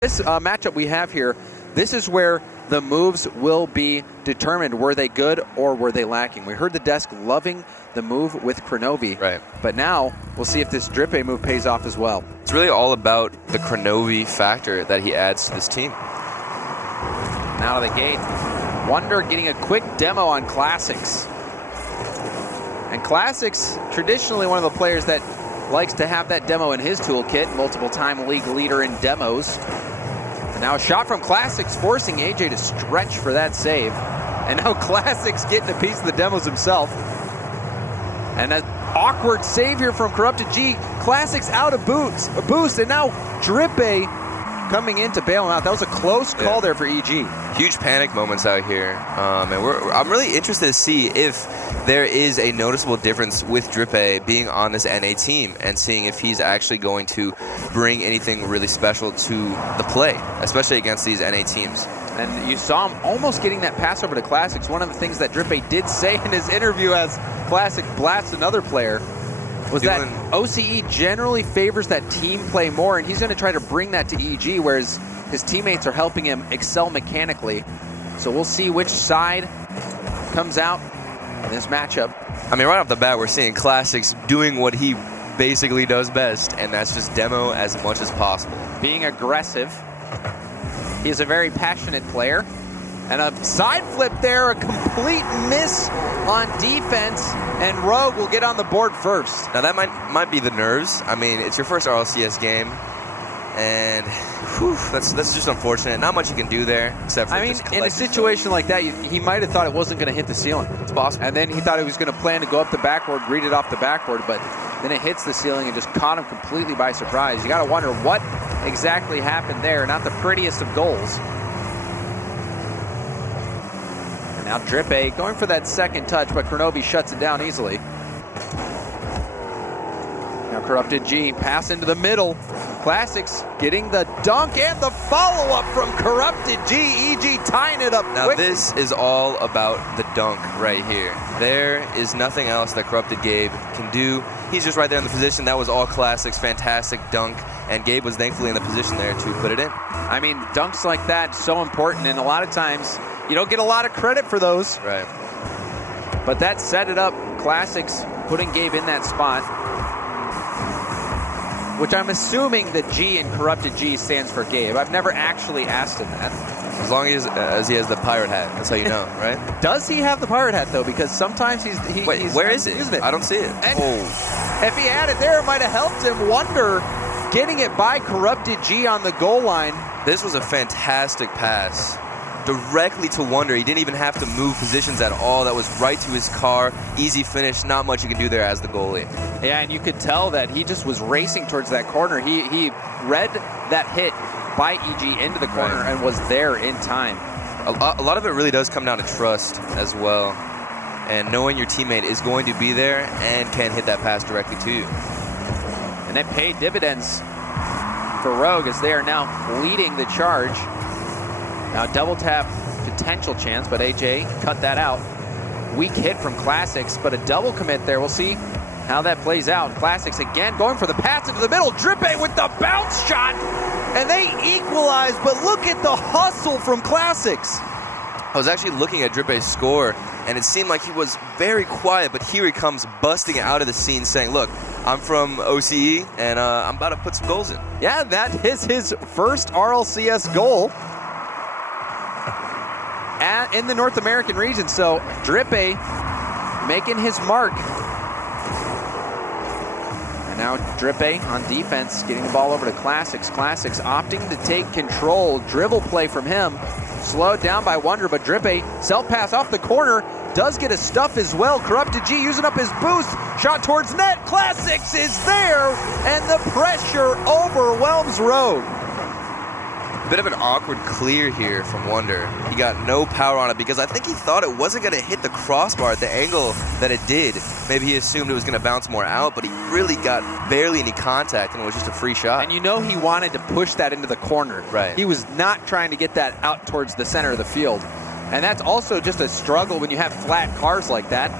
This matchup we have here, this is where the moves will be determined. Were they good or were they lacking? We heard the desk loving the move with Kronovi. Right. But now we'll see if this Drippe move pays off as well. It's really all about the Kronovi factor that he adds to this team. Now to the gate. Wonder getting a quick demo on Classics. And Classics, traditionally one of the players that likes to have that demo in his toolkit, multiple-time league leader in demos. And now a shot from Classics, forcing AJ to stretch for that save. And now Classics getting a piece of the demos himself. And an awkward save here from Corrupted G. Classics out of boost, and now Drippe coming in to bail him out. That was a close call there for EG. Huge panic moments out here. And I'm really interested to see if there is a noticeable difference with Drippe being on this NA team and seeing if he's actually going to bring anything really special to the play, especially against these NA teams. And you saw him almost getting that pass over to Classics. One of the things that Drippe did say in his interview as Classic blasts another player was that OCE generally favors that team play more, and he's going to try to bring that to EG, whereas his teammates are helping him excel mechanically. So we'll see which side comes out in this matchup. I mean, right off the bat, we're seeing Classics doing what he basically does best, and that's just demo as much as possible. Being aggressive. He's a very passionate player. And a side flip there, a complete miss on defense, and Rogue will get on the board first. Now that might be the nerves. I mean, it's your first RLCS game, and that's just unfortunate. Not much you can do there, except for just in a situation like that, he might have thought it wasn't going to hit the ceiling. It's possible. And then he thought he was going to plan to go up the backboard, read it off the backboard, but then it hits the ceiling and just caught him completely by surprise. You got to wonder what exactly happened there. Not the prettiest of goals. Now Drippe going for that second touch, but Kronovi shuts it down easily. Now Corrupted G, pass into the middle. Classics getting the dunk and the follow-up from Corrupted G. EG tying it up Now quickly. This is all about the dunk right here. There is nothing else that Corrupted Gabe can do. He's just right there in the position. That was all Classics, fantastic dunk, and Gabe was thankfully in the position there to put it in. I mean, dunks like that, so important, and a lot of times you don't get a lot of credit for those. Right. But that set it up. Classics putting Gabe in that spot, which I'm assuming the G in Corrupted G stands for Gabe. I've never actually asked him that. As long as he has the pirate hat, that's how you know, right? Does he have the pirate hat, though? Because sometimes he's where is it? Isn't it? I don't see it. And if he had it there, it might have helped him. Wonder getting it by Corrupted G on the goal line. This was a fantastic pass. Directly to Wonder. He didn't even have to move positions at all. That was right to his car. Easy finish. Not much you can do there as the goalie. Yeah, and you could tell that he just was racing towards that corner. He read that hit by EG into the corner and was there in time. A lot of it really does come down to trust as well. And knowing your teammate is going to be there and can hit that pass directly to you. And it paid dividends for Rogue as they are now leading the charge. Now double tap potential chance, but AJ cut that out. Weak hit from Classics, but a double commit there. We'll see how that plays out. Classics again going for the pass into the middle. Drippe with the bounce shot, and they equalize, but look at the hustle from Classics. I was actually looking at Drippe's score, and it seemed like he was very quiet, but here he comes busting out of the scene saying, look, I'm from OCE, and I'm about to put some goals in. Yeah, that is his first RLCS goal in the North American region. So Drippe making his mark. And now Drippe on defense, getting the ball over to Classics. Classics opting to take control. Dribble play from him. Slowed down by Wonder, but Drippe self-pass off the corner. Does get a stuff as well. Corrupted G using up his boost. Shot towards net. Classics is there, and the pressure overwhelms Rogue. Bit of an awkward clear here from Wonder. He got no power on it because I think he thought it wasn't going to hit the crossbar at the angle that it did. Maybe he assumed it was going to bounce more out, but he really got barely any contact, and it was just a free shot. And you know he wanted to push that into the corner. Right. He was not trying to get that out towards the center of the field. And that's also just a struggle when you have flat cars like that.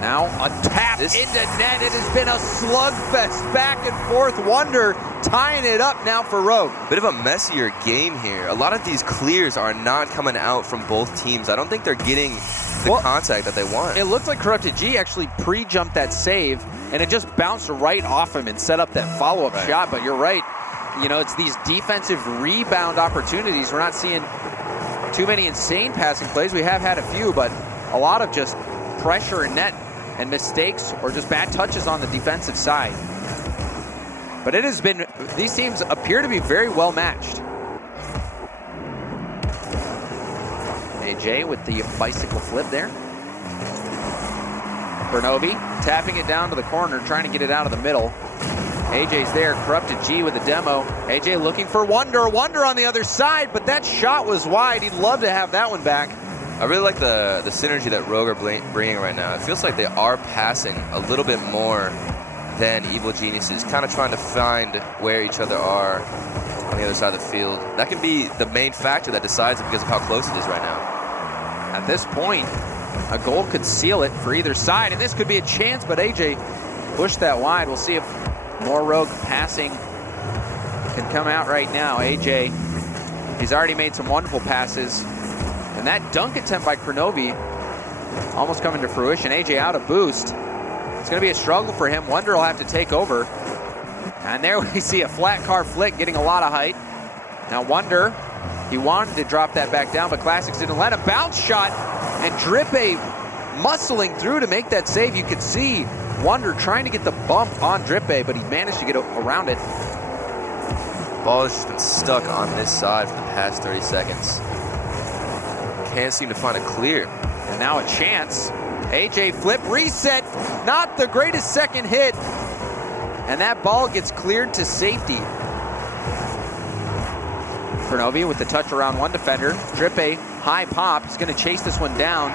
Now a tap into net. It has been a slugfest back and forth. Wonder tying it up now for Rogue. Bit of a messier game here. A lot of these clears are not coming out from both teams. I don't think they're getting the contact that they want. It looks like Corrupted G actually pre-jumped that save, and it just bounced right off him and set up that follow-up shot. But you're right. You know, it's these defensive rebound opportunities. We're not seeing too many insane passing plays. We have had a few, but a lot of just pressure and net and mistakes or just bad touches on the defensive side. But it has been, these teams appear to be very well matched. AJ with the bicycle flip there. Bernovi tapping it down to the corner, trying to get it out of the middle. AJ's there, Corrupted G with the demo. AJ looking for Wonder on the other side, but that shot was wide. He'd love to have that one back. I really like the synergy that Rogue are bringing right now. It feels like they are passing a little bit more than Evil Geniuses, kind of trying to find where each other are on the other side of the field. That can be the main factor that decides it because of how close it is right now. At this point, a goal could seal it for either side, and this could be a chance, but AJ pushed that wide. We'll see if more Rogue passing can come out right now. AJ, he's already made some wonderful passes. And that dunk attempt by Kronovi almost coming to fruition. AJ out of boost. It's going to be a struggle for him. Wonder will have to take over. And there we see a flat car flick getting a lot of height. Now Wonder, he wanted to drop that back down, but Classics didn't let him. Bounce shot, and Drippe muscling through to make that save. You could see Wonder trying to get the bump on Drippe, but he managed to get around it. Ball has just been stuck on this side for the past 30 seconds. Can't seem to find a clear. And now a chance. AJ flip, reset. Not the greatest second hit. And that ball gets cleared to safety. Kronovi with the touch around one defender. Drippe, high pop. He's going to chase this one down.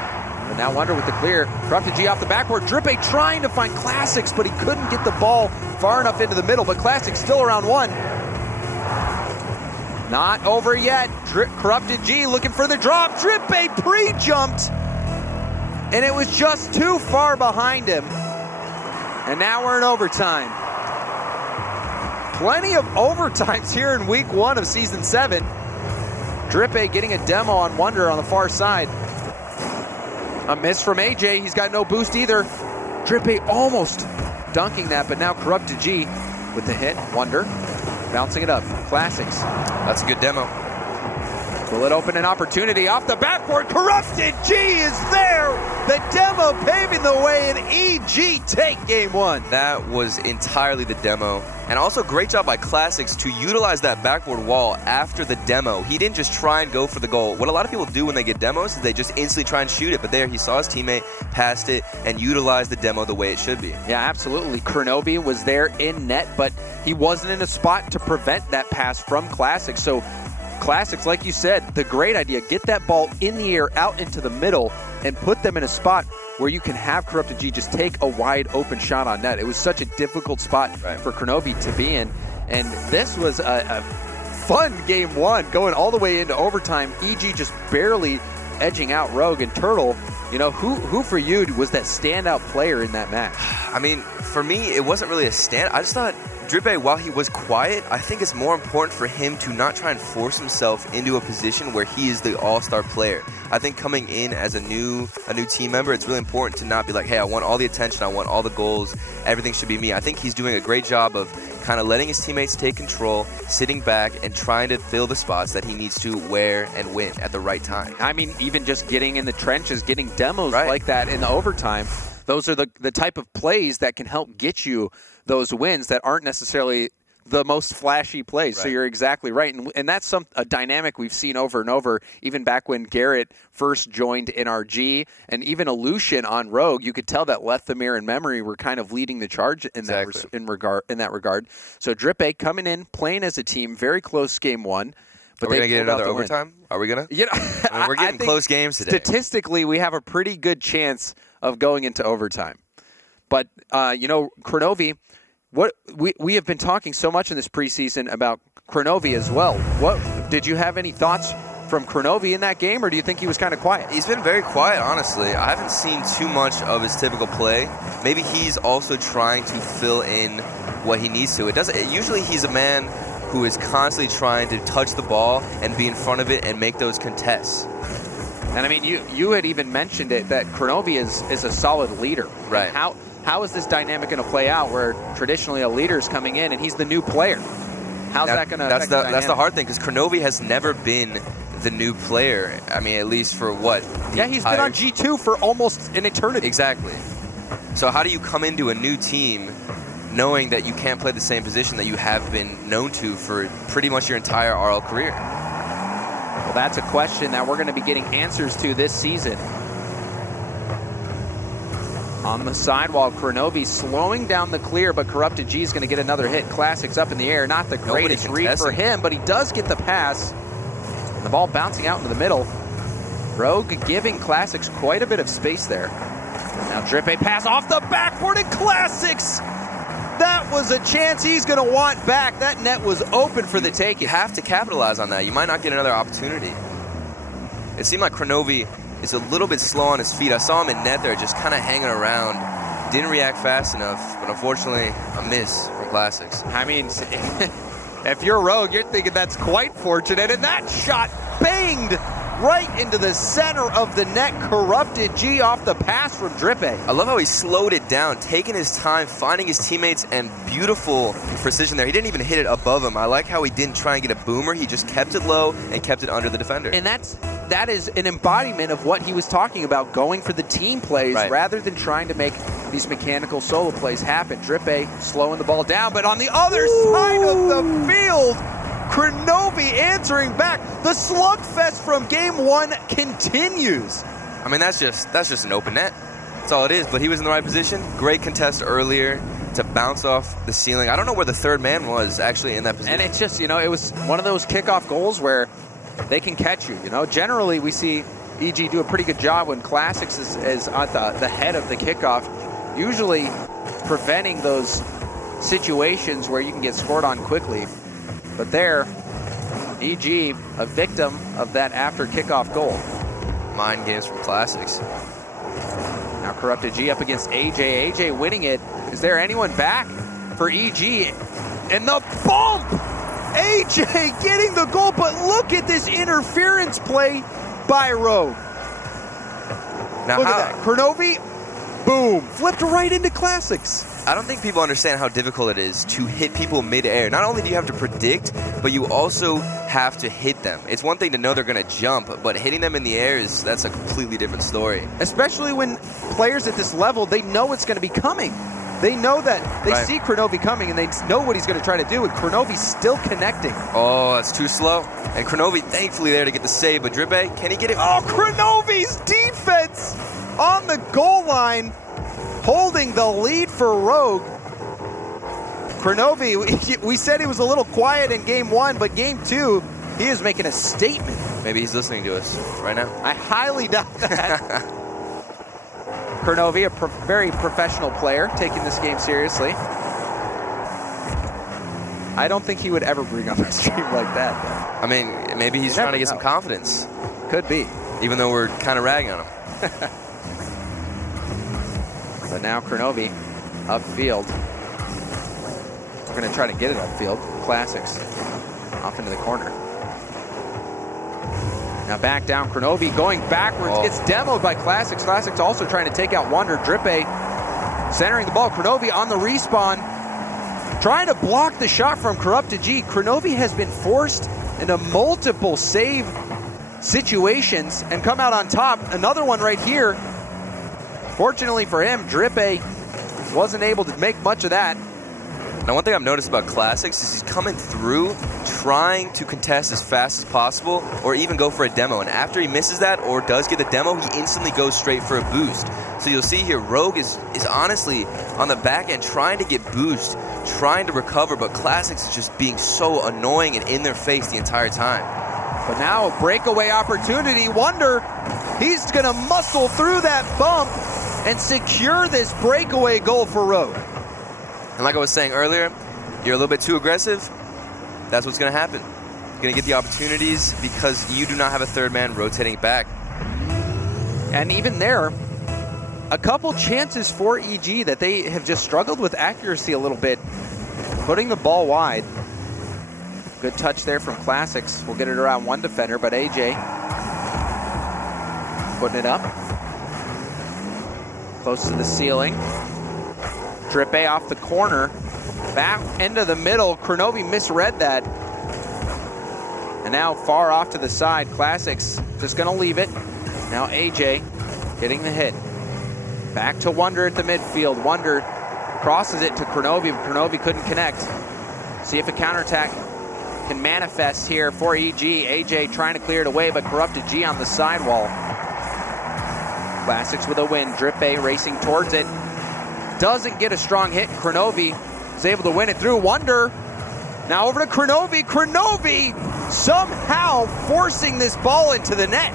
But now Wonder with the clear. Corrupted G off the backboard. Drippe trying to find Classics, but he couldn't get the ball far enough into the middle. But Classics still around one. Not over yet. Corrupted G looking for the drop. Drippe pre-jumped. And it was just too far behind him. And now we're in overtime. Plenty of overtimes here in week 1 of season 7. Drippe getting a demo on Wonder on the far side. A miss from AJ. He's got no boost either. Drippe almost dunking that, but now Corrupted G with the hit. Wonder bouncing it up. Classics. That's a good demo. Will it open an opportunity off the backboard? Corrupted G is there. The demo paving the way, and EG take game 1. That was entirely the demo. And also great job by Classics to utilize that backboard wall after the demo. He didn't just try and go for the goal. What a lot of people do when they get demos is they just instantly try and shoot it. But there he saw his teammate, passed it, and utilized the demo the way it should be. Yeah, absolutely. Kronovi was there in net, but he wasn't in a spot to prevent that pass from Classics. So Classics, like you said, the great idea, get that ball in the air out into the middle and put them in a spot where you can have Corrupted G just take a wide open shot on net. It was such a difficult spot for Kronovi to be in. And this was a fun game 1 going all the way into overtime. EG just barely edging out Rogue. And Turtle, you know, who for you was that standout player in that match? I mean, for me, it wasn't really a stand. I just thought Drippe, while he was quiet, I think it's more important for him to not try and force himself into a position where he is the all-star player. I think coming in as a new team member, it's really important to not be like, hey, I want all the attention, I want all the goals, everything should be me. I think he's doing a great job of kind of letting his teammates take control, sitting back, and trying to fill the spots that he needs to wear and win at the right time. I mean, even just getting in the trenches, getting demos like that in the overtime, those are the type of plays that can help get you those wins that aren't necessarily the most flashy plays. So you're exactly right. And that's a dynamic we've seen over and over, even back when Garrett first joined NRG, and even Aleutian on Rogue. You could tell that Lethamir and Memory were kind of leading the charge in that regard. So Drippe coming in, playing as a team, very close game 1. But are we going to get another overtime? Are we going to? You know, I mean, we're getting close games today. Statistically, we have a pretty good chance of going into overtime. But, you know, Kronovi, what we have been talking so much in this preseason about Kronovi as well. What did you have any thoughts from Kronovi in that game, or do you think he was kind of quiet? He's been very quiet, honestly. I haven't seen too much of his typical play. Maybe he's also trying to fill in what he needs to. Usually he's a man who is constantly trying to touch the ball and be in front of it and make those contests. And I mean, you had even mentioned it, that Kronovi is a solid leader. Right. And how is this dynamic going to play out where traditionally a leader's coming in and he's the new player? How's that going to affect the dynamic? That's the hard thing, because Kronovi has never been the new player. I mean, at least for what? Yeah, he's been on G2 for almost an eternity. Exactly. So how do you come into a new team knowing that you can't play the same position that you have been known to for pretty much your entire RL career? Well, that's a question that we're going to be getting answers to this season. On the sidewall, Kronovi slowing down the clear, but Corrupted G is going to get another hit. Classics up in the air. Not the greatest read for him, but he does get the pass. And the ball bouncing out into the middle. Rogue giving Classics quite a bit of space there. Now Drippe pass off the backboard, and Classics! That was a chance he's going to want back. That net was open for the taking. You have to capitalize on that. You might not get another opportunity. It seemed like Kronovi is a little bit slow on his feet. I saw him in net there just kind of hanging around. Didn't react fast enough, but unfortunately a miss from Classics. I mean, if you're Rogue, you're thinking that's quite fortunate, and that shot banged right into the center of the net. Corrupted G off the pass from Drippe. I love how he slowed it down, taking his time, finding his teammates, and beautiful precision there. He didn't even hit it above him. I like how he didn't try and get a boomer. He just kept it low and kept it under the defender. And that is an embodiment of what he was talking about, going for the team plays rather than trying to make these mechanical solo plays happen. Drippe slowing the ball down, but on the other side of the field, Kronovi answering back. The slugfest from game one continues. I mean, that's just an open net. That's all it is. But he was in the right position. Great contest earlier to bounce off the ceiling. I don't know where the third man was actually in that position. And it's just, it was one of those kickoff goals where they can catch you. Generally we see EG do a pretty good job when Classics is at the head of the kickoff, usually preventing those situations where you can get scored on quickly. But there, EG, a victim of that after kickoff goal. Mind games from Classics. Now Corrupted G up against AJ. AJ winning it. Is there anyone back for EG? And the bump! AJ getting the goal, but look at this interference play by Rogue. Now look at that. Kronovi, boom, flipped right into Classics. I don't think people understand how difficult it is to hit people mid-air. Not only do you have to predict, but you also have to hit them. It's one thing to know they're going to jump, but hitting them in the air, that's a completely different story. Especially when players at this level, they know it's going to be coming. They know that. They see Kronovi coming, and they know what he's going to try to do, and Kronovi's still connecting. Oh, that's too slow. And Kronovi thankfully there to get the save, but Drippe, can he get it? Oh, Kronovi's defense on the goal line, holding the lead for Rogue. Kronovi, we said he was a little quiet in game one, but game two, he is making a statement. Maybe he's listening to us right now. I highly doubt that. Kronovi, a very professional player, taking this game seriously. I don't think he would ever bring up a stream like that, though. I mean, maybe he's trying to get some confidence. Could be. Even though we're kind of ragging on him. But now Kronovi upfield. We're going to try to get it upfield. Classics off into the corner. Now back down, Kronovi going backwards, gets demoed by Classics. Classics also trying to take out Wonder. Drippe centering the ball. Kronovi on the respawn, trying to block the shot from Corrupted G. Kronovi has been forced into multiple save situations and come out on top. Another one right here. Fortunately for him, Drippe wasn't able to make much of that. Now, one thing I've noticed about Classics is he's coming through trying to contest as fast as possible or even go for a demo. And after he misses that or does get the demo, he instantly goes straight for a boost. So you'll see here, Rogue is honestly on the back end trying to get boost, trying to recover, but Classics is just being so annoying and in their face the entire time. But now a breakaway opportunity. Wonder, he's going to muscle through that bump and secure this breakaway goal for Rogue. And like I was saying earlier, you're a little bit too aggressive, that's what's going to happen. You're going to get the opportunities because you do not have a third man rotating back. And even there, a couple chances for EG that they have just struggled with accuracy a little bit. putting the ball wide. Good touch there from Classics. We'll get it around one defender, but AJ putting it up. Close to the ceiling. Drippe off the corner. Back into the middle. Kronovi misread that. And now far off to the side. Classics just going to leave it. Now AJ getting the hit. Back to Wonder at the midfield. Wonder crosses it to Kronovi, but Kronovi couldn't connect. See if a counterattack can manifest here for EG. AJ trying to clear it away, but Corrupted G on the sidewall. Classics with a win. Drippe racing towards it. Doesn't get a strong hit. Kronovi is able to win it through. Wonder now over to Kronovi. Kronovi somehow forcing this ball into the net.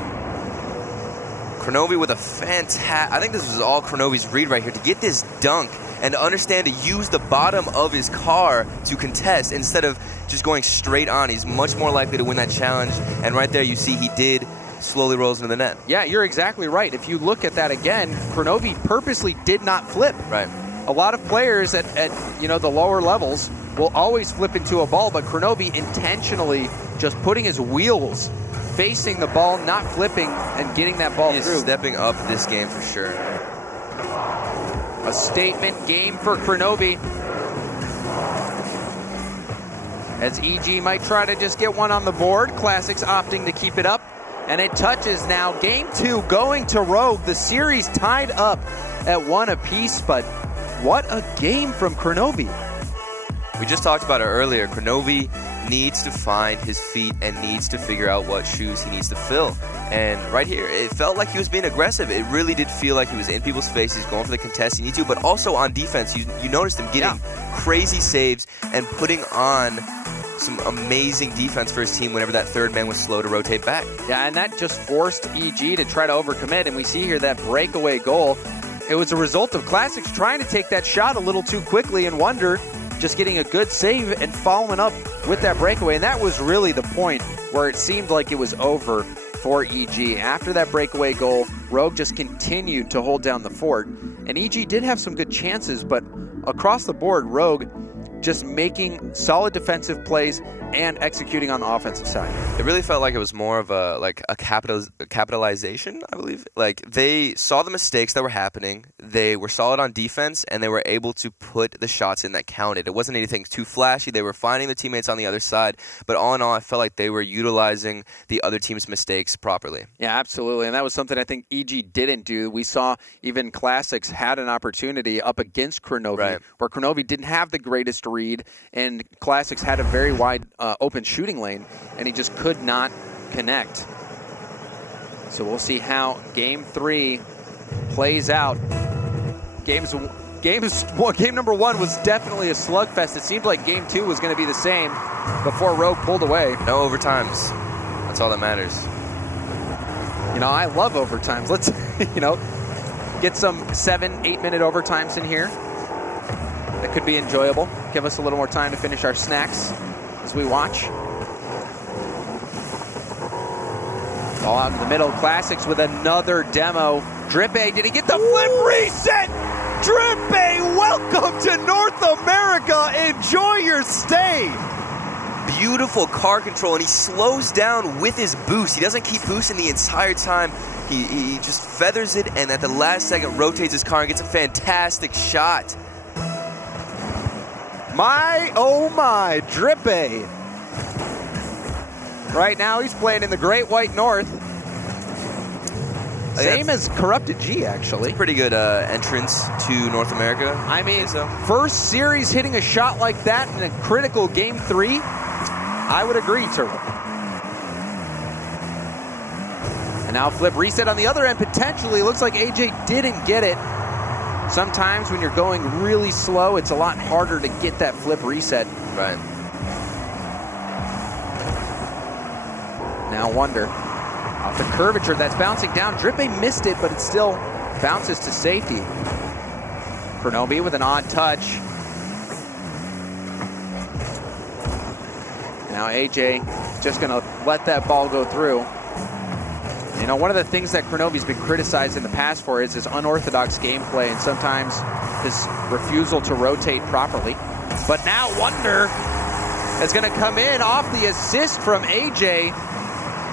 Kronovi with a fantastic, I think this was all Kronovi's read right here, to get this dunk and to understand to use the bottom of his car to contest instead of just going straight on. He's much more likely to win that challenge. And right there you see he did slowly rolls into the net. Yeah, you're exactly right. If you look at that again, Kronovi purposely did not flip. Right. A lot of players at the lower levels will always flip into a ball, but Kronovi intentionally just putting his wheels facing the ball, not flipping, and getting that ball through. Stepping up this game for sure. A statement game for Kronovi. As EG might try to just get one on the board. Classics opting to keep it up. And it touches now. Game 2 going to Rogue. The series tied up at 1 apiece, but what a game from Kronovi. We just talked about it earlier. Kronovi needs to find his feet and needs to figure out what shoes he needs to fill. And right here, it felt like he was being aggressive. It really did feel like he was in people's faces, going for the contest he needs to, but also on defense, you noticed him getting crazy saves and putting on some amazing defense for his team whenever that third man was slow to rotate back. Yeah, and that just forced EG to try to overcommit, and we see here that breakaway goal. It was a result of Classics trying to take that shot a little too quickly, and Wonder just getting a good save and following up with that breakaway. And that was really the point where it seemed like it was over for EG. After that breakaway goal, Rogue just continued to hold down the fort. And EG did have some good chances, but across the board, Rogue just making solid defensive plays and executing on the offensive side. It really felt like it was more of a capitalization, I believe. Like, they saw the mistakes that were happening, they were solid on defense, and they were able to put the shots in that counted. It wasn't anything too flashy. They were finding the teammates on the other side, but all in all, I felt like they were utilizing the other team's mistakes properly. Yeah, absolutely, and that was something I think EG didn't do. We saw even Classics had an opportunity up against Kronovi, where Kronovi didn't have the greatest read, and Classics had a very wide open shooting lane, and he just could not connect. So we'll see how Game 3 plays out. Game number 1 was definitely a slugfest. It seemed like Game 2 was going to be the same before Rogue pulled away. No overtimes. That's all that matters. You know, I love overtimes. Let's, get some 7-8 minute overtimes in here. That could be enjoyable. Give us a little more time to finish our snacks as we watch. Ball out in the middle. Classics with another demo. Drippe, did he get the flip reset? Drippe, welcome to North America. Enjoy your stay. Beautiful car control, and he slows down with his boost. He doesn't keep boosting the entire time. He just feathers it, and at the last second rotates his car and gets a fantastic shot. My, oh my, Drippe. Right now he's playing in the Great White North. Same as Corrupted G, actually. Pretty good entrance to North America. I mean, first series hitting a shot like that in a critical Game 3, I would agree, Turtle. And now flip reset on the other end, potentially. Looks like AJ didn't get it. Sometimes when you're going really slow, it's a lot harder to get that flip reset. Right. Now Wonder. Off the curvature, that's bouncing down. Drippe missed it, but it still bounces to safety. Kronovi with an odd touch. Now AJ is just going to let that ball go through. You know, one of the things that Kronovi's been criticized in the past for is his unorthodox gameplay and sometimes his refusal to rotate properly. But now Wonder is going to come in off the assist from AJ.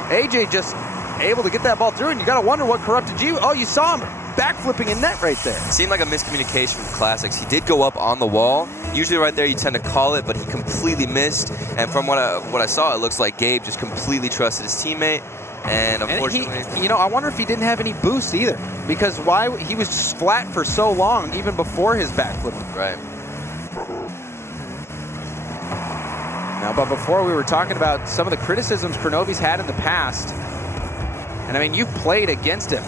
AJ just able to get that ball through, and you got to wonder what Corrupted G. Oh, you saw him backflipping in net right there. Seemed like a miscommunication from Classics. He did go up on the wall. Usually right there you tend to call it, but he completely missed. And from what I saw, it looks like Gabe just completely trusted his teammate. And unfortunately, I wonder if he didn't have any boost either, because why he was just flat for so long, even before his backflip. Right. Now, but before we were talking about some of the criticisms Kronovi's had in the past, and I mean, you've played against him,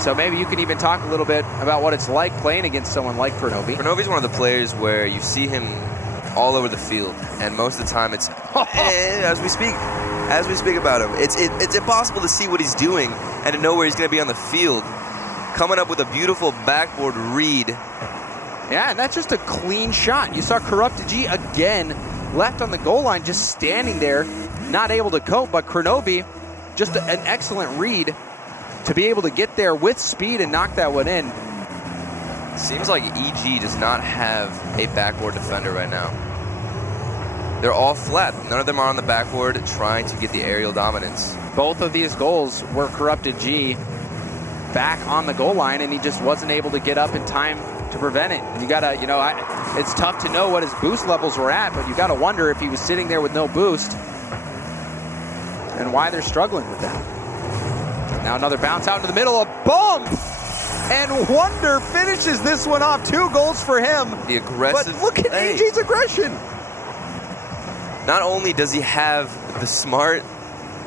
so maybe you can even talk a little bit about what it's like playing against someone like Kronovi. Kronovi's one of the players where you see him all over the field, and most of the time it's as we speak about him, it's impossible to see what he's doing and to know where he's going to be on the field. Coming up with a beautiful backboard read. Yeah, and that's just a clean shot. You saw Corrupted G again, left on the goal line, just standing there, not able to cope. But Kronovi, just an excellent read to be able to get there with speed and knock that one in. Seems like EG does not have a backboard defender right now. They're all flat. None of them are on the backboard trying to get the aerial dominance. Both of these goals were Corrupted G back on the goal line, and he just wasn't able to get up in time to prevent it. You gotta, it's tough to know what his boost levels were at, but you gotta wonder if he was sitting there with no boost and why they're struggling with that. Now another bounce out into the middle, a bomb! And Wonder finishes this one off. 2 goals for him. The aggressive. But look at AJ's aggression. Not only does he have the smart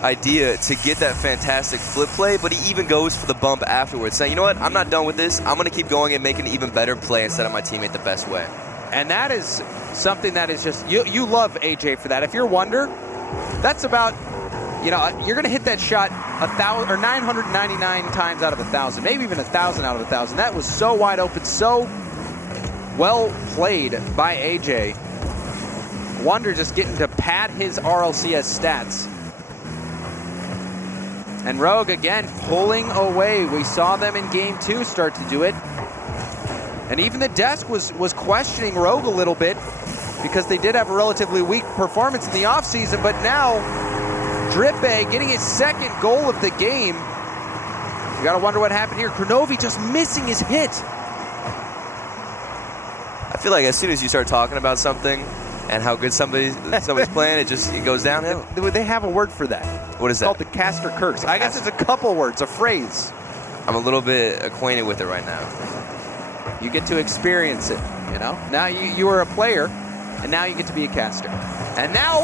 idea to get that fantastic flip play, but he even goes for the bump afterwards, saying, you know what, I'm not done with this. I'm going to keep going and make an even better play and set up my teammate the best way. And that is something that is just, you love AJ for that. If you're Wonder, that's about, you're going to hit that shot 1,000 or 999 times out of 1,000, maybe even 1,000 out of 1,000. That was so wide open, so well played by AJ. Wonder just getting to pad his RLCS stats. And Rogue again pulling away. We saw them in game 2 start to do it. And even the desk was questioning Rogue a little bit, because they did have a relatively weak performance in the offseason, but now Drippe getting his 2nd goal of the game. You gotta wonder what happened here. Kronovi just missing his hit. I feel like as soon as you start talking about something and how good somebody's playing, it goes downhill. They have a word for that. What is that? It's called the caster curse. I guess it's a couple words, a phrase. I'm a little bit acquainted with it right now. You get to experience it, Now you are a player, and now you get to be a caster. And now,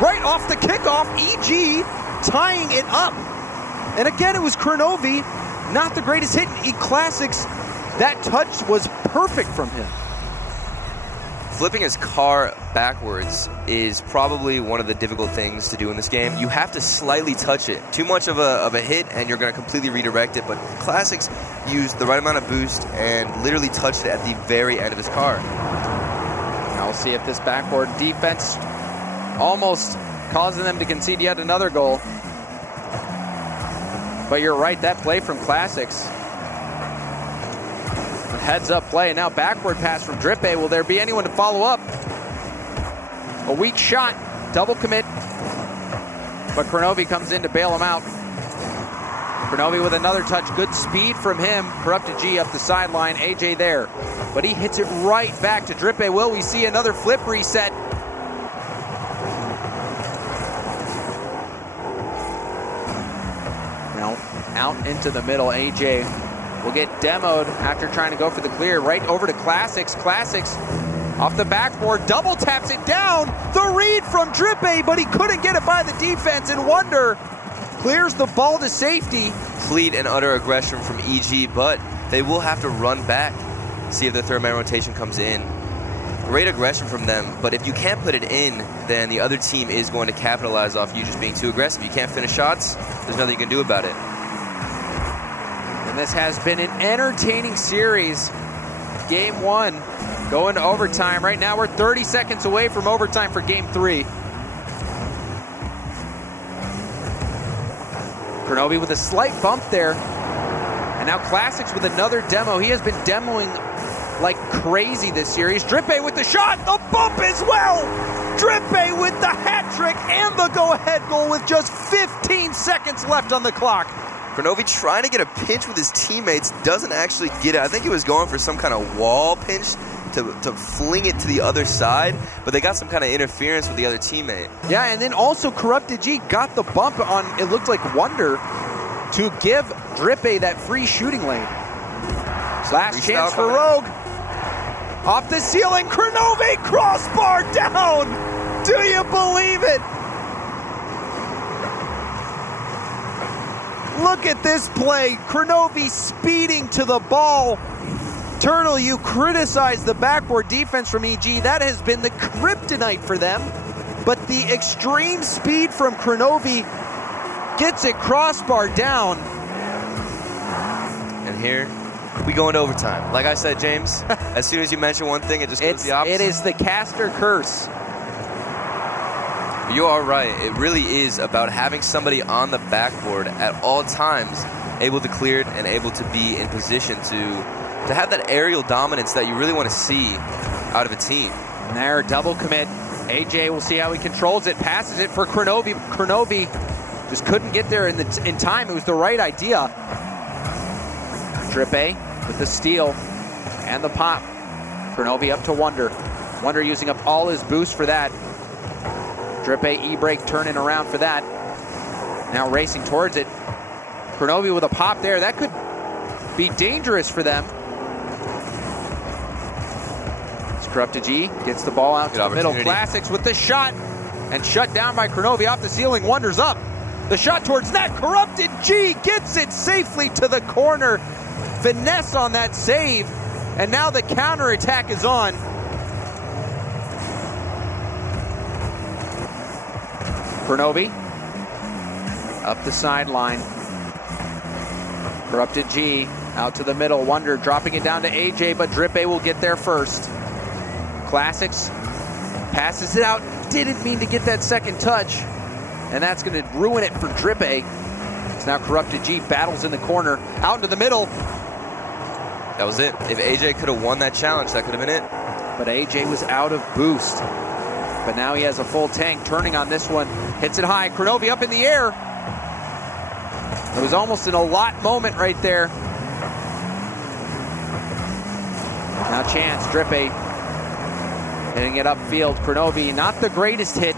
right off the kickoff, EG tying it up. And again, it was Kronovi, not the greatest hit in Classics. That touch was perfect from him. Flipping his car backwards is probably one of the difficult things to do in this game. You have to slightly touch it. Too much of a hit, and you're going to completely redirect it. But Classics used the right amount of boost and literally touched it at the very end of his car. Now we'll see if this backboard defense almost causing them to concede yet another goal. But you're right, that play from Classics. Heads-up play, and now backward pass from Drippe. Will there be anyone to follow up? A weak shot, double commit, but Kronovi comes in to bail him out. Kronovi with another touch, good speed from him. Corrupted G up the sideline, AJ there, but he hits it right back to Drippe. Will we see another flip reset? Now out into the middle, AJ will get demoed after trying to go for the clear. Right over to Classics. Classics off the backboard, double taps it down. The read from Drippe, but he couldn't get it by the defense, and Wonder clears the ball to safety. Complete and utter aggression from EG, but they will have to run back, see if the third man rotation comes in. Great aggression from them, but if you can't put it in, then the other team is going to capitalize off you just being too aggressive. You can't finish shots, there's nothing you can do about it. And this has been an entertaining series. Game 1 going to overtime. Right now we're 30 seconds away from overtime for Game 3. Kronovi with a slight bump there. And now Classics with another demo. He has been demoing like crazy this series. Drippe with the shot, the bump as well. Drippe with the hat trick and the go-ahead goal with just 15 seconds left on the clock. Kronovi trying to get a pinch with his teammates, doesn't actually get it. I think he was going for some kind of wall pinch to fling it to the other side, but they got some kind of interference with the other teammate. Yeah, and then also Corrupted G got the bump on, it looked like Wonder, to give Drippe that free shooting lane. Last chance for Rogue. Off the ceiling, Kronovi crossbar down. Do you believe it? Look at this play. Kronovi speeding to the ball. Turtle, you criticize the backboard defense from EG. That has been the kryptonite for them. But the extreme speed from Kronovi gets it crossbar down. And here we go into overtime. Like I said, James, as soon as you mention one thing, it just goes the opposite. It is the caster curse. You are right. It really is about having somebody on the backboard at all times, able to clear it and able to be in position to have that aerial dominance that you really want to see out of a team. And there, double commit. AJ will see how he controls it, passes it for Kronovi. Kronovi just couldn't get there in time. It was the right idea. Drippe with the steal and the pop. Kronovi up to Wonder. Wonder using up all his boost for that. Drippe E-break turning around for that. Now racing towards it. Kronovi with a pop there. That could be dangerous for them. Corrupted G gets the ball out to the middle. Classics with the shot and shut down by Kronovi off the ceiling. Wonders up. The shot towards net. Corrupted G gets it safely to the corner. Finesse on that save. And now the counterattack is on. Kronovi up the sideline. Corrupted G out to the middle. Wonder dropping it down to AJ, but Drippe will get there first. Classics passes it out. Didn't mean to get that second touch. And that's going to ruin it for Drippe. It's now Corrupted G battles in the corner. Out into the middle. That was it. If AJ could have won that challenge, that could have been it. But AJ was out of boost. But now he has a full tank. Turning on this one. Hits it high. Kronovi up in the air. It was almost an a lot moment right there. Now chance. Drippe hitting it upfield. Kronovi, not the greatest hit.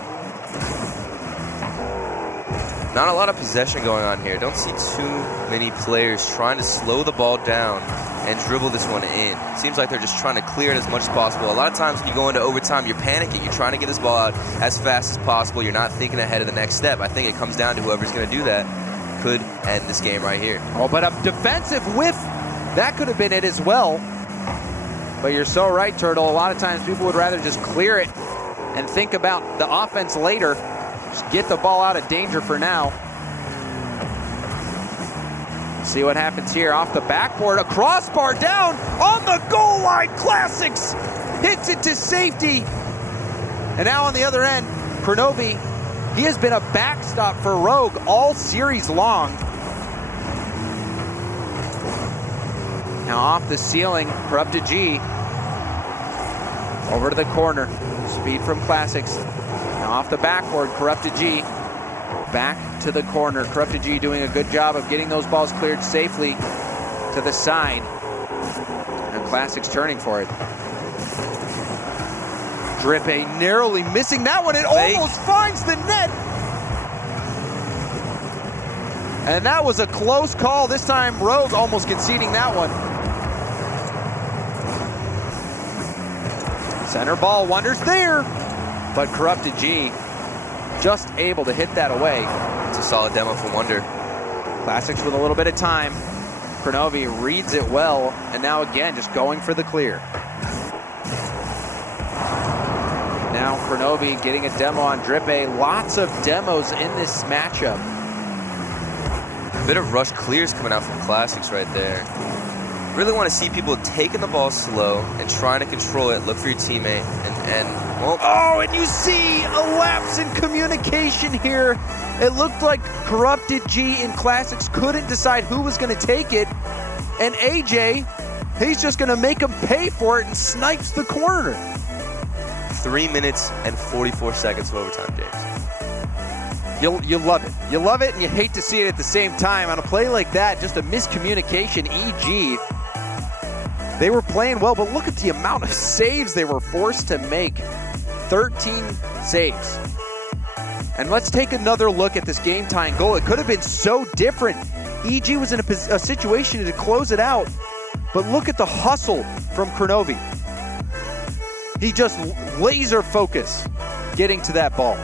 Not a lot of possession going on here. Don't see too many players trying to slow the ball down and dribble this one in. Seems like they're just trying to clear it as much as possible. A lot of times when you go into overtime, you're panicking. You're trying to get this ball out as fast as possible. You're not thinking ahead of the next step. I think it comes down to whoever's going to do that could end this game right here. Oh, but a defensive whiff, that could have been it as well. But you're so right, Turtle. A lot of times people would rather just clear it and think about the offense later. Just get the ball out of danger for now. See what happens here. Off the backboard, a crossbar down on the goal line. Classics hits it to safety. And now on the other end, Kronovi, he has been a backstop for Rogue all series long. Now off the ceiling, Corrupted G. Over to the corner. Speed from Classics. Now off the backboard, Corrupted G. Back to the corner. Corrupted G doing a good job of getting those balls cleared safely to the side. And Classics turning for it. Drippe narrowly missing that one. It almost finds the net. And that was a close call. This time Rogue almost conceding that one. Center ball, Wonder's there. But Corrupted G just able to hit that away. It's a solid demo from Wonder. Classics with a little bit of time. Kronovi reads it well. And now again, just going for the clear. Now Kronovi getting a demo on Drippe. Lots of demos in this matchup. A bit of rush clears coming out from Classics right there. Really want to see people taking the ball slow and trying to control it. Look for your teammate well. Oh, and you see a lapse in communication here. It looked like Corrupted G in Classics couldn't decide who was going to take it. And AJ He's just going to make him pay for it and snipes the corner. 3 minutes and 44 seconds of overtime, James. You love it. You love it and you hate to see it at the same time. On a play like that, just a miscommunication, EG, they were playing well, but look at the amount of saves they were forced to make. 13 saves. And let's take another look at this game-tying goal. It could have been so different. EG was in a situation to close it out, but look at the hustle from Kronovi. He just laser focus getting to that ball.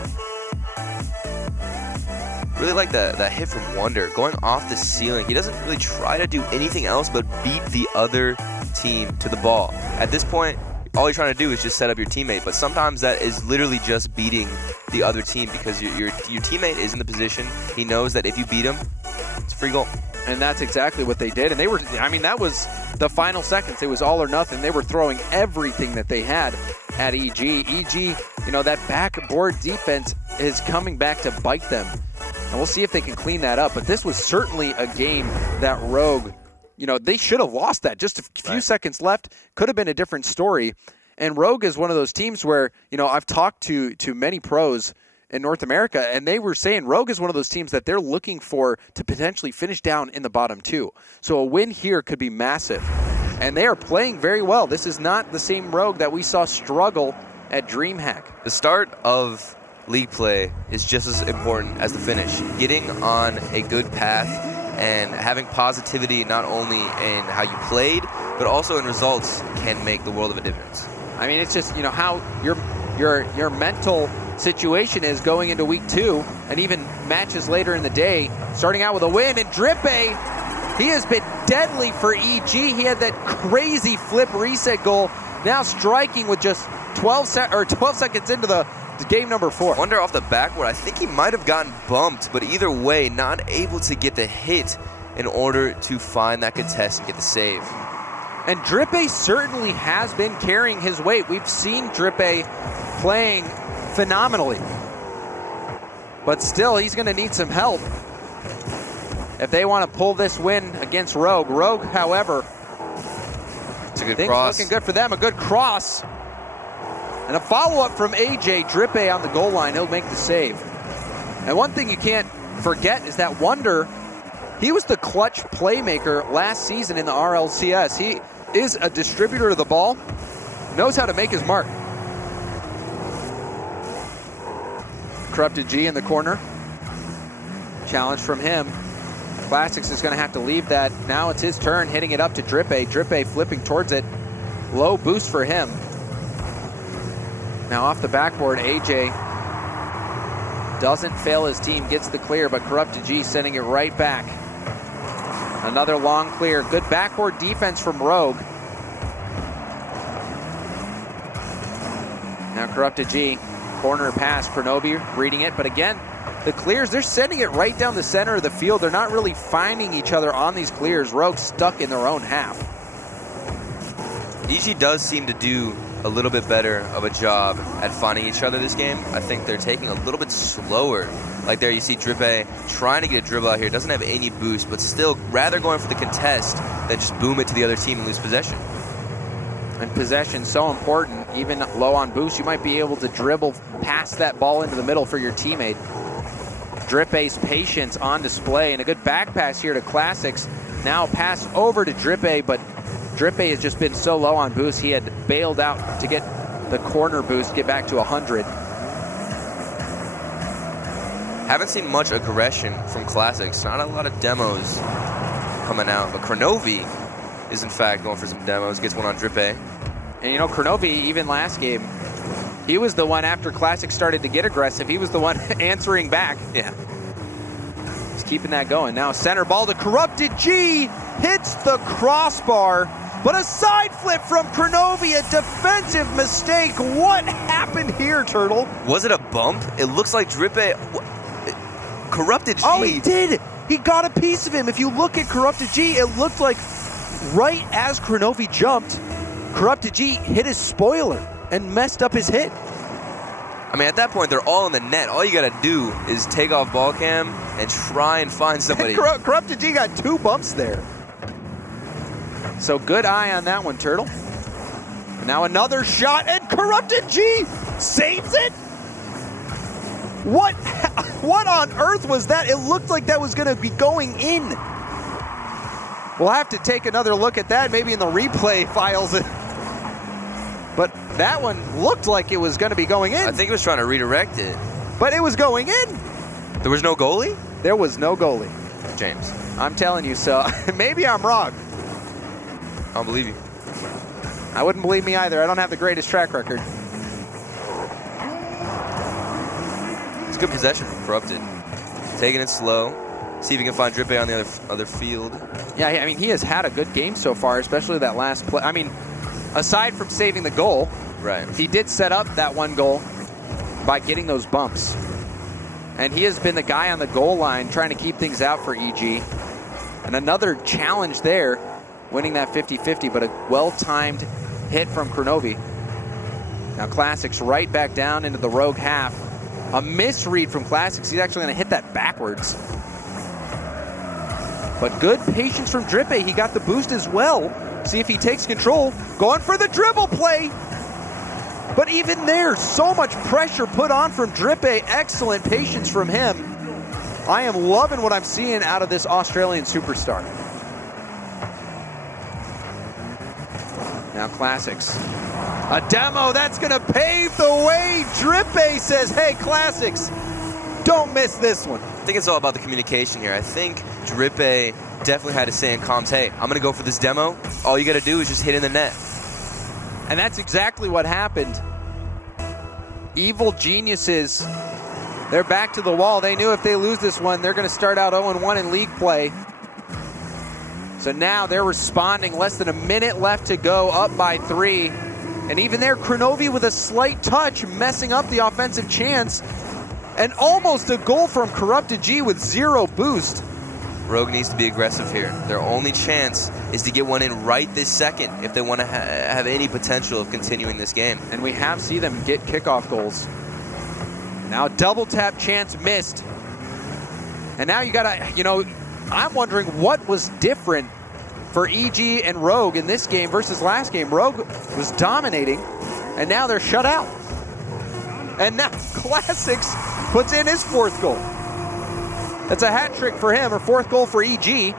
Really like that hit from Wonder, going off the ceiling. He doesn't really try to do anything else but beat the other team to the ball. At this point, all you're trying to do is just set up your teammate, but sometimes that is literally just beating the other team because your teammate is in the position. He knows that if you beat him, it's a free goal. And that's exactly what they did. And they were, I mean, that was the final seconds. It was all or nothing. They were throwing everything that they had at EG. EG, you know, that backboard defense is coming back to bite them. And we'll see if they can clean that up. But this was certainly a game that Rogue, you know, they should have lost that. Just a few seconds left. Could have been a different story. And Rogue is one of those teams where, you know, I've talked to many pros in North America, and they were saying Rogue is one of those teams that they're looking for to potentially finish down in the bottom two. So a win here could be massive. And they are playing very well. This is not the same Rogue that we saw struggle at DreamHack. The start of league play is just as important as the finish. Getting on a good path and having positivity not only in how you played, but also in results can make the world of a difference. I mean, it's just, you know, how your mental situation is going into week 2 and even matches later in the day, starting out with a win. And Drippe, he has been deadly for EG. He had that crazy flip reset goal, now striking with just 12 seconds into the game number 4. Wonder off the backboard. I think he might have gotten bumped, but either way, not able to get the hit in order to find that contest and get the save. And Drippe certainly has been carrying his weight. We've seen Drippe playing phenomenally. But still, he's going to need some help if they want to pull this win against Rogue. Rogue, however, it's a good cross. Looking good for them. A good cross. And a follow-up from AJ. Drippe on the goal line. He'll make the save. And one thing you can't forget is that Wonder, he was the clutch playmaker last season in the RLCS. He is a distributor of the ball, knows how to make his mark. Corrupted G in the corner. Challenge from him. Classics is going to have to leave that. Now it's his turn, hitting it up to Drippe. Drippe flipping towards it. Low boost for him. Now off the backboard, AJ doesn't fail his team, gets the clear, but Corrupted G sending it right back. Another long clear. Good backboard defense from Rogue. Now Corrupted G, corner pass, Kronovi reading it, but again, the clears, they're sending it right down the center of the field. They're not really finding each other on these clears. Rogue stuck in their own half. EG does seem to do a little bit better of a job at finding each other this game. I think they're taking a little bit slower. Like there you see Drippe trying to get a dribble out here. Doesn't have any boost, but still rather going for the contest than just boom it to the other team and lose possession. And possession so important. Even low on boost, you might be able to dribble past that ball into the middle for your teammate. Drippe's patience on display, and a good back pass here to Classics. Now pass over to Drippe, but Drippe has just been so low on boost, he had bailed out to get the corner boost, get back to 100. Haven't seen much aggression from Classics. Not a lot of demos coming out, but Kronovi is in fact going for some demos, gets one on Drippe. And you know, Kronovi, even last game, he was the one after Classics started to get aggressive. He was the one answering back. Yeah. He's keeping that going. Now center ball to Corrupted G, hits the crossbar. But a side flip from Kronovi, a defensive mistake. What happened here, Turtle? Was it a bump? It looks like Drippe... Corrupted G. Oh, he did. He got a piece of him. If you look at Corrupted G, it looked like right as Kronovi jumped, Corrupted G hit his spoiler and messed up his hit. I mean, at that point, they're all in the net. All you got to do is take off ball cam and try and find somebody. Corrupted G got 2 bumps there. So good eye on that one, Turtle. And now another shot, and Corrupted G saves it. What on earth was that? It looked like that was going to be going in. We'll have to take another look at that, maybe in the replay files. But that one looked like it was going to be going in. I think it was trying to redirect it. But it was going in. There was no goalie? There was no goalie. James. I'm telling you so. Maybe I'm wrong. I don't believe you. I wouldn't believe me either. I don't have the greatest track record. It's good possession from Corrupted. Taking it slow. See if he can find Drippe on the other field. Yeah, I mean, he has had a good game so far, especially that last play. I mean, aside from saving the goal, right? He did set up that one goal by getting those bumps. And he has been the guy on the goal line trying to keep things out for EG. And another challenge there, winning that 50-50, but a well-timed hit from Kronovi. Now Classics right back down into the rogue half. A misread from Classics. He's actually going to hit that backwards. But good patience from Drippe. He got the boost as well. See if he takes control. Going for the dribble play. But even there, so much pressure put on from Drippe. Excellent patience from him. I am loving what I'm seeing out of this Australian superstar. Now Classics. A demo that's going to pave the way. Drippe says, hey, Classics, don't miss this one. I think it's all about the communication here. I think Drippe definitely had to say in comms, hey, I'm going to go for this demo. All you got to do is just hit in the net. And that's exactly what happened. Evil geniuses, they're back to the wall. They knew if they lose this one, they're going to start out 0-1 in league play. So now they're responding. Less than a minute left to go, up by 3. And even there, Kronovi with a slight touch, messing up the offensive chance. And almost a goal from Corrupted G with 0 boost. Rogue needs to be aggressive here. Their only chance is to get one in right this second if they want to have any potential of continuing this game. And we have seen them get kickoff goals. Now double tap chance missed. And now you gotta, I'm wondering what was different for EG and Rogue in this game versus last game. Rogue was dominating, and now they're shut out. And now Classics puts in his 4th goal. That's a hat trick for him, or 4th goal for EG.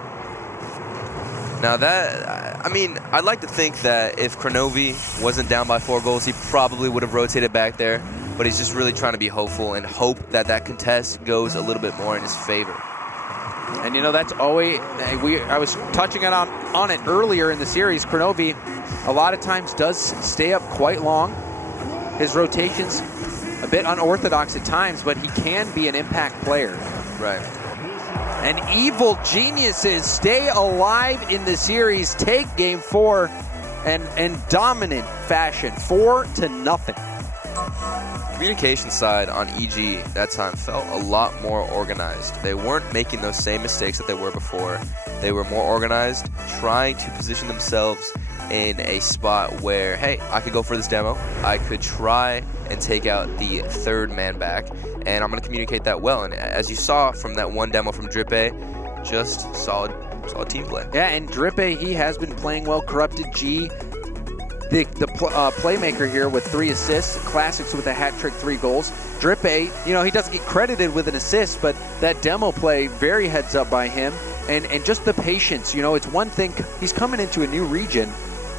Now that, I'd like to think that if Kronovi wasn't down by 4 goals, he probably would have rotated back there. But he's just really trying to be hopeful and hope that that contest goes a little bit more in his favor. And that's always, I was touching on it earlier in the series. Kronovi a lot of times does stay up quite long. His rotations a bit unorthodox at times, but he can be an impact player. Right. And evil geniuses stay alive in the series, take game 4 in dominant fashion, 4-0. Communication side on EG that time felt a lot more organized. They weren't making those same mistakes that they were before. They were more organized, trying to position themselves in a spot where, hey, I could go for this demo. I could try and take out the 3rd man back, and I'm going to communicate that well. And as you saw from that one demo from Drippe, just solid team play. Yeah, and Drippe, he has been playing well. Corrupted G, the playmaker here with 3 assists. Classics with a hat trick, 3 goals. Drippe, he doesn't get credited with an assist, but that demo play, very heads up by him. And just the patience. It's one thing, he's coming into a new region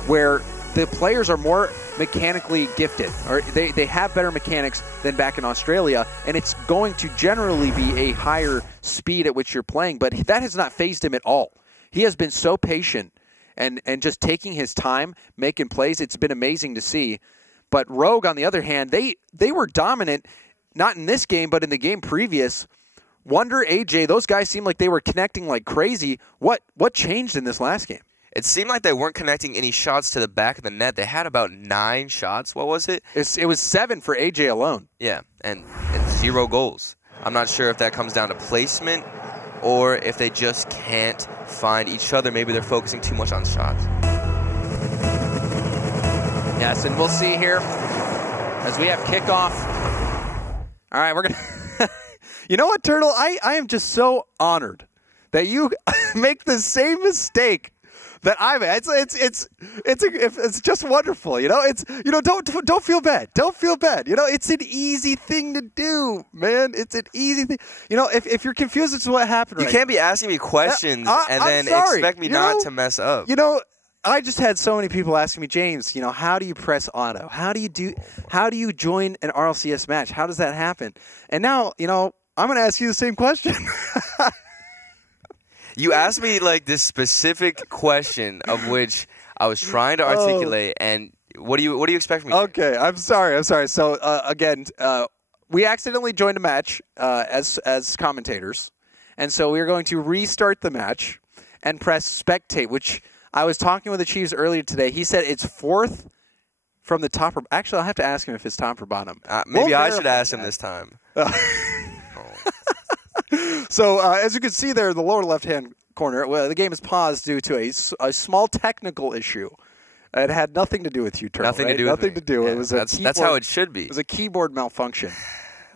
where the players are more mechanically gifted, or they have better mechanics than back in Australia, and it's going to generally be a higher speed at which you're playing, but that has not fazed him at all. He has been so patient and just taking his time, making plays. It's been amazing to see. But Rogue, on the other hand, they were dominant, not in this game, but in the game previous. Wonder, AJ, those guys seemed like they were connecting like crazy. What changed in this last game? It seemed like they weren't connecting any shots to the back of the net. They had about 9 shots. What was it? It was 7 for AJ alone. Yeah, and 0 goals. I'm not sure if that comes down to placement or if they just can't find each other. Maybe they're focusing too much on shots. Yes, and we'll see here as we have kickoff. All right, we're going to... You know what, Turtle? I am just so honored that you make the same mistake that I've had. It's just wonderful, you know. Don't feel bad. Don't feel bad. You know, it's an easy thing to do, man. It's an easy thing. You know, if you're confused as to what happened, you can't be asking me questions and then expect me not to mess up. You know, I just had so many people asking me, James, you know, how do you press auto? How do you join an RLCS match? How does that happen? And now, you know, I'm going to ask you the same question. You asked me like this specific question of which I was trying to articulate, and what do you expect from me? Okay, I'm sorry. So again, we accidentally joined a match as commentators, and so we are going to restart the match and press spectate, which I was talking with the Chiefs earlier today. He said it's fourth from the top. Actually, I'll have to ask him if it's top or bottom. Maybe I should ask him this time. So, as you can see there in the lower left-hand corner, the game is paused due to a small technical issue. It had nothing to do with you, Turtle. Nothing to do with nothing to do. Yeah, it was that's how it should be. It was a keyboard malfunction.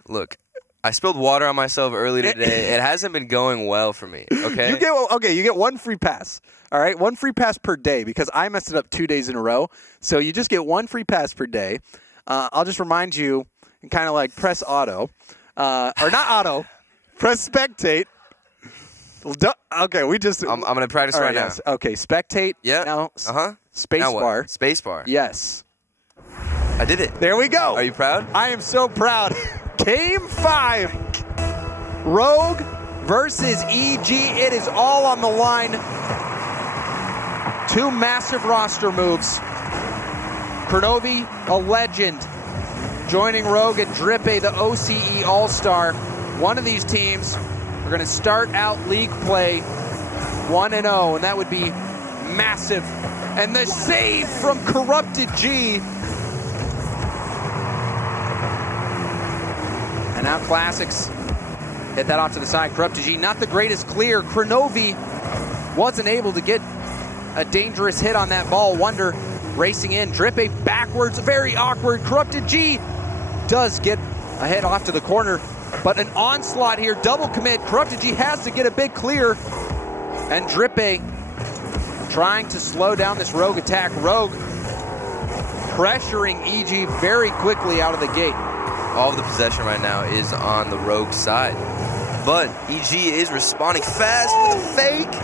Look, I spilled water on myself earlier today. It hasn't been going well for me, okay? You get one free pass, all right? One free pass per day because I messed it up 2 days in a row. So you just get one free pass per day. I'll just remind you and kind of like press auto. Or not auto. Press spectate. Okay, we just... I'm going to practice right now. Okay, spectate. Yeah. Now, space bar. Space bar. Yes. I did it. There we go. Are you proud? I am so proud. Game 5. Rogue versus EG. It is all on the line. 2 massive roster moves. Kronovi, a legend, joining Rogue, and Drippe, the OCE All-Star. One of these teams are going to start out league play 1-0, and that would be massive. And the save from Corrupted G. And now Classics hit that off to the side. Corrupted G, not the greatest clear. Kronovi wasn't able to get a dangerous hit on that ball. Wonder racing in. Drippe backwards, very awkward. Corrupted G does get a hit off to the corner. But an onslaught here, double commit. Corrupted G has to get a big clear. And Drippe trying to slow down this Rogue attack. Rogue pressuring EG very quickly out of the gate. All of the possession right now is on the Rogue side. But EG is responding fast with a fake.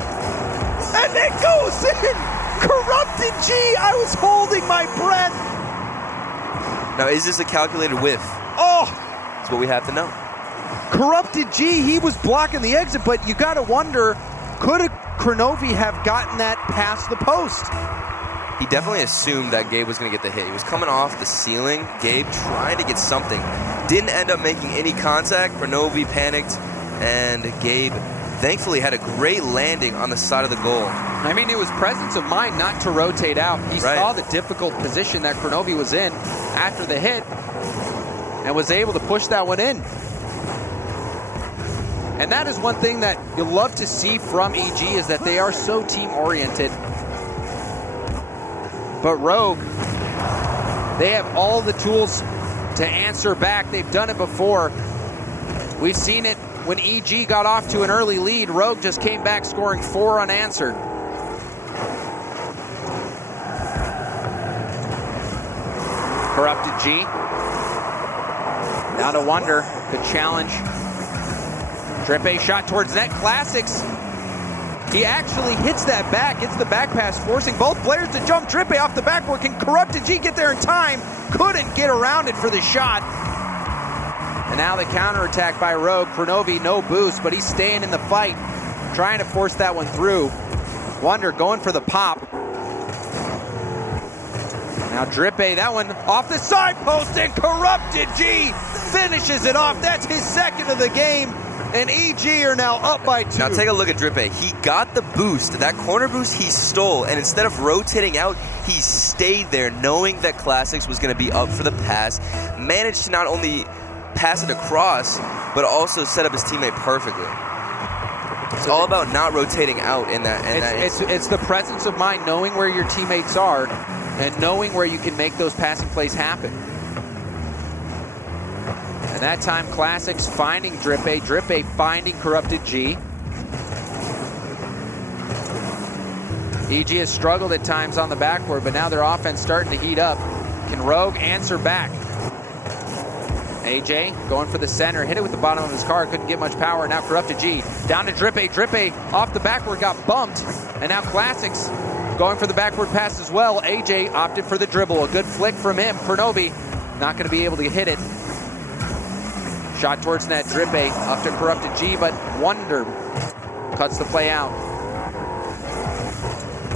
And it goes in! Corrupted G! I was holding my breath! Now, is this a calculated whiff? Oh! That's what we have to know. Corrupted G, he was blocking the exit, but you got to wonder, could Kronovi have gotten that past the post? He definitely assumed that Gabe was going to get the hit. He was coming off the ceiling. Gabe trying to get something. Didn't end up making any contact. Kronovi panicked, and Gabe thankfully had a great landing on the side of the goal. I mean, it was presence of mind not to rotate out. He saw the difficult position that Kronovi was in after the hit and was able to push that one in. And that is one thing that you'll love to see from EG, is that they are so team-oriented. But Rogue, they have all the tools to answer back. They've done it before. We've seen it when EG got off to an early lead. Rogue just came back scoring 4 unanswered. Corrupted G. Now to Wonder, the challenge. Drippe shot towards net. Classics. He actually hits that back, gets the back pass, forcing both players to jump. Drippe off the backboard. Can Corrupted G get there in time? Couldn't get around it for the shot. And now the counterattack by Rogue. Kronovi, no boost, but he's staying in the fight, trying to force that one through. Wonder going for the pop. Now Drippe, that one off the side post, and Corrupted G finishes it off. That's his second of the game. And EG are now up by 2. Now take a look at Drippe. He got the boost, that corner boost he stole, and instead of rotating out, he stayed there knowing that Classics was going to be up for the pass. Managed to not only pass it across, but also set up his teammate perfectly. It's all about not rotating out in that. It's the presence of mind, knowing where your teammates are, and knowing where you can make those passing plays happen. And that time, Classics finding Drippe. Drippe finding Corrupted G. EG has struggled at times on the backboard, but now their offense starting to heat up. Can Rogue answer back? AJ going for the center, hit it with the bottom of his car, couldn't get much power. Now Corrupt to G, down to Drippe. Drippe off the backboard, got bumped, and now Classics going for the backward pass as well. AJ opted for the dribble, a good flick from him. Kronovi not going to be able to hit it. Shot towards net, Drippe up to Corrupt to G, but Wonder cuts the play out.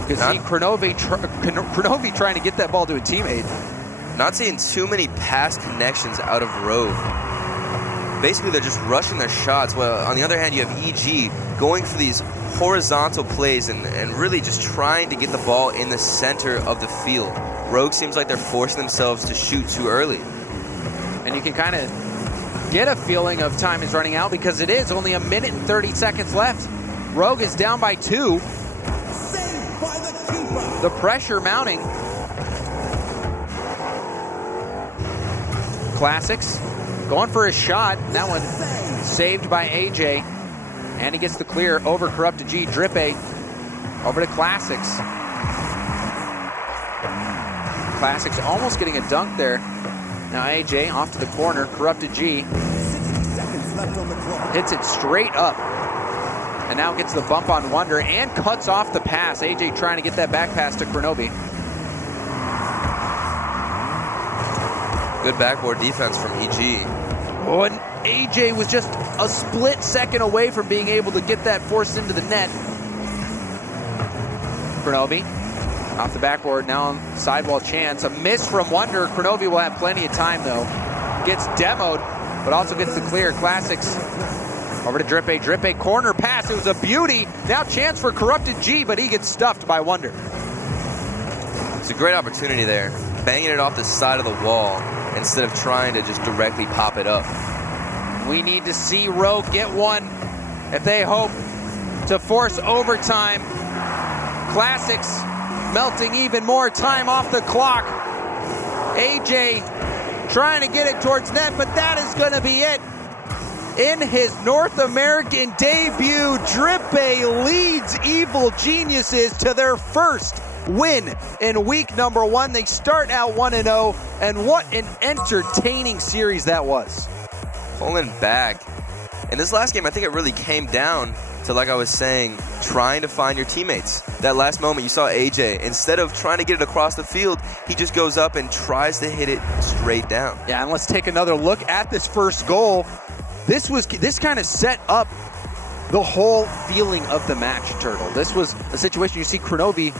You can see Kronovi trying to get that ball to a teammate. Not seeing too many pass connections out of Rogue. Basically, they're just rushing their shots. Well, on the other hand, you have EG going for these horizontal plays and really just trying to get the ball in the center of the field. Rogue seems like they're forcing themselves to shoot too early. And you can kind of get a feeling of time is running out because it is only 1 minute and 30 seconds left. Rogue is down by 2. Saved by the keeper. The pressure mounting. Classics going for a shot. That one saved by AJ. And he gets the clear over Corrupt to G. Drippe over to Classics. Classics almost getting a dunk there. Now AJ off to the corner. Corrupt to G. 60 seconds left on the clock. Hits it straight up. And now gets the bump on Wonder and cuts off the pass. AJ trying to get that back pass to Kronovi. Good backboard defense from EG. Oh, and AJ was just a split second away from being able to get that forced into the net. Kronovi off the backboard, now on sidewall chance. A miss from Wonder. Kronovi will have plenty of time though. Gets demoed, but also gets the clear. Classics over to Drippe. Drippe corner pass. It was a beauty. Now chance for Corrupted G, but he gets stuffed by Wonder. It's a great opportunity there. Banging it off the side of the wall instead of trying to just directly pop it up. We need to see Rogue get one if they hope to force overtime. Classics melting even more time off the clock. AJ trying to get it towards net, but that is going to be it. In his North American debut, Drippe leads Evil Geniuses to their first win in week number 1. They start out 1-0, and what an entertaining series that was. Pulling back. In this last game, I think it really came down to, like I was saying, trying to find your teammates. That last moment, you saw AJ. Instead of trying to get it across the field, he just goes up and tries to hit it straight down. Yeah, and let's take another look at this first goal. This kind of set up the whole feeling of the match, Turtle. This was a situation you see Kronovi.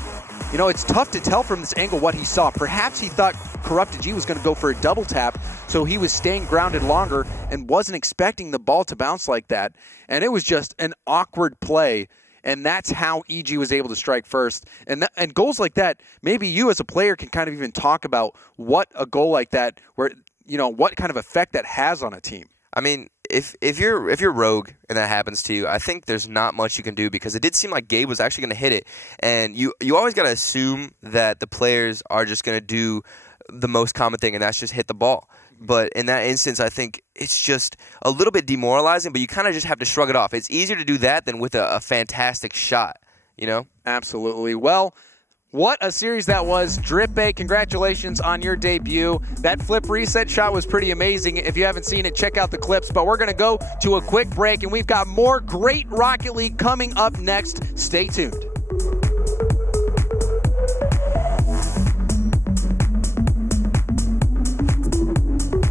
You know, it's tough to tell from this angle what he saw. Perhaps he thought Corrupted G was going to go for a double tap, so he was staying grounded longer and wasn't expecting the ball to bounce like that. And it was just an awkward play, and that's how EG was able to strike first. And goals like that, maybe you as a player can kind of even talk about what a goal like that, where you know what kind of effect that has on a team. I mean, if you're Rogue and that happens to you, I think there's not much you can do because it did seem like Gabe was actually going to hit it, and you always got to assume that the players are just going to do the most common thing, and that's just hit the ball. But in that instance, I think it's just a little bit demoralizing, but you kind of just have to shrug it off. It's easier to do that than with a fantastic shot, you know? Absolutely. Well, what a series that was. Drippe, congratulations on your debut. That flip reset shot was pretty amazing. If you haven't seen it, check out the clips. But we're going to go to a quick break, and we've got more great Rocket League coming up next. Stay tuned.